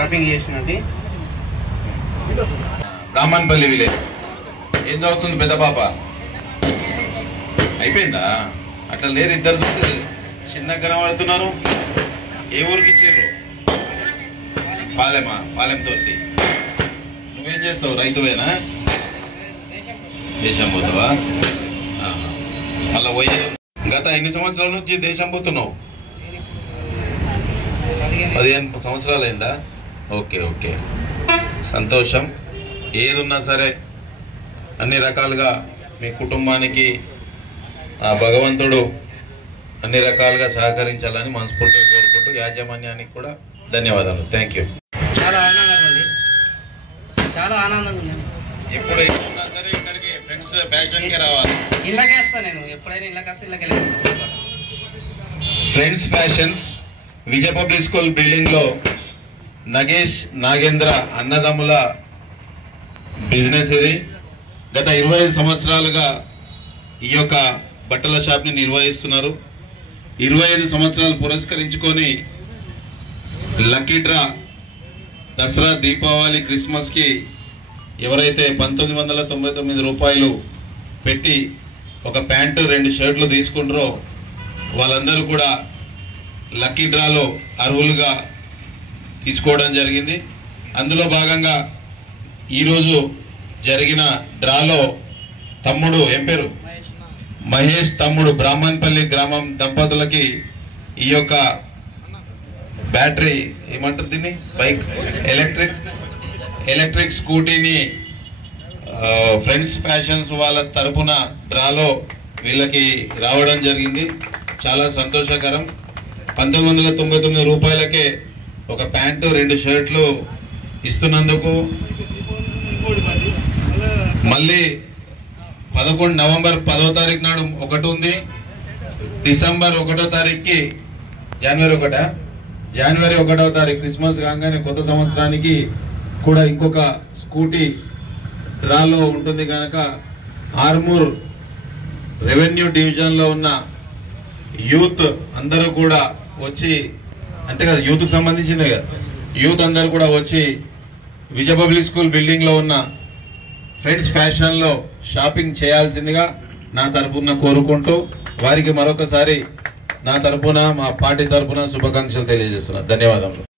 Shopping చేసినట్టు Brahmanapalli village. ఏం చదువుతుంది పెద్ద పాప? అయిపోయిందా? అట్లా లేరు, ఇద్దరు చూస్తే చిన్నగా కనబడుతున్నారు. ఏ ఊరికి ఇచ్చారు? పాలెమా? పాలెం తోటి. నువ్వేం చేస్తావు? రైతువేనా? దేశం పోతావా? అలా పోయే గత ఎన్ని సంవత్సరాల నుంచి దేశం పోతున్నావు? 15 సంవత్సరాలు అయిందా? ఓకే ఓకే, సంతోషం. ఏదున్నా సరే అన్ని రకాలుగా మీ కుటుంబానికి ఆ భగవంతుడు అన్ని రకాలుగా సహకరించాలని మనస్ఫూర్తిగా కోరుకుంటూ యాజమాన్యానికి కూడా ధన్యవాదాలు. Thank you. చాలా ఆనందంగా ఉంది, చాలా ఆనందంగా ఉంది. ఎప్పుడు ఉన్నా సరే ఇక్కడికి ఫ్రెండ్స్ ఫ్యాషన్కి రావాలి. ఇళ్ళకే వస్తాను నేను, ఎప్పుడైనా ఇళ్ళకి వస్తే ఇళ్ళకి వెళ్ళేస్తాను. ఫ్రెండ్స్ ఫ్యాషన్స్ విజయ పబ్లిక్ స్కూల్ బిల్డింగ్ లో నగేష్ నాగేంద్ర అన్నదమ్ముల బిజినెస్ ఇది. గత 25 సంవత్సరాలుగా ఈ యొక్క బట్టల షాప్ ని నిర్వహిస్తున్నారు. 25 సంవత్సరాలు పురస్కరించుకొని lucky draw Dasara, Deepavali, Christmas కి ఎవరైతే 1999 రూపాయలు పెట్టి ఒక ప్యాంటు 2 షర్ట్లు తీసుకుంటారో వాళ్ళందరూ కూడా లక్కీ డ్రాలో అర్హులుగా తీసుకోవడం జరిగింది. అందులో భాగంగా ఈరోజు జరిగిన డ్రాలో తమ్ముడు, ఏం పేరు? మహేష్ తమ్ముడు బ్రాహ్మణపల్లి గ్రామం దంపతులకి ఈ యొక్క బ్యాటరీ, ఏమంటారు దీన్ని, బైక్, ఎలక్ట్రిక్ స్కూటీని ఫ్రెండ్స్ ఫ్యాషన్స్ వాళ్ళ తరపున డ్రాలో వీళ్ళకి రావడం జరిగింది. చాలా సంతోషకరం. 1999 రూపాయలకే ఒక ప్యాంటు 2 షర్ట్లు ఇస్తున్నందుకు మళ్ళీ నవంబర్ 10వ తారీఖు నాడు ఒకటి ఉంది. డిసెంబర్ 1వ తారీఖుకి జనవరి 1వ తారీఖు క్రిస్మస్ కాగానే కొత్త సంవత్సరానికి కూడా ఇంకొక స్కూటీ డ్రాలో ఉంటుంది కనుక ఆర్మూర్ రెవెన్యూ డివిజన్ లో ఉన్న యూత్ అందరూ కూడా వచ్చి, అంతే కదా, యూత్ కు సంబంధించిందే కదా, యూత్ అందరూ కూడా వచ్చి విజయ పబ్లిక్ స్కూల్ బిల్డింగ్ లో ఉన్న ఫ్రెండ్స్ ఫ్యాషన్ లో షాపింగ్ చేయాల్సిందిగా నా తరపున కోరుకుంటూ వారికి మరొకసారి నా తరపున, మా పార్టీ తరపున శుభాకాంక్షలు తెలియజేస్తున్నా. ధన్యవాదాలు.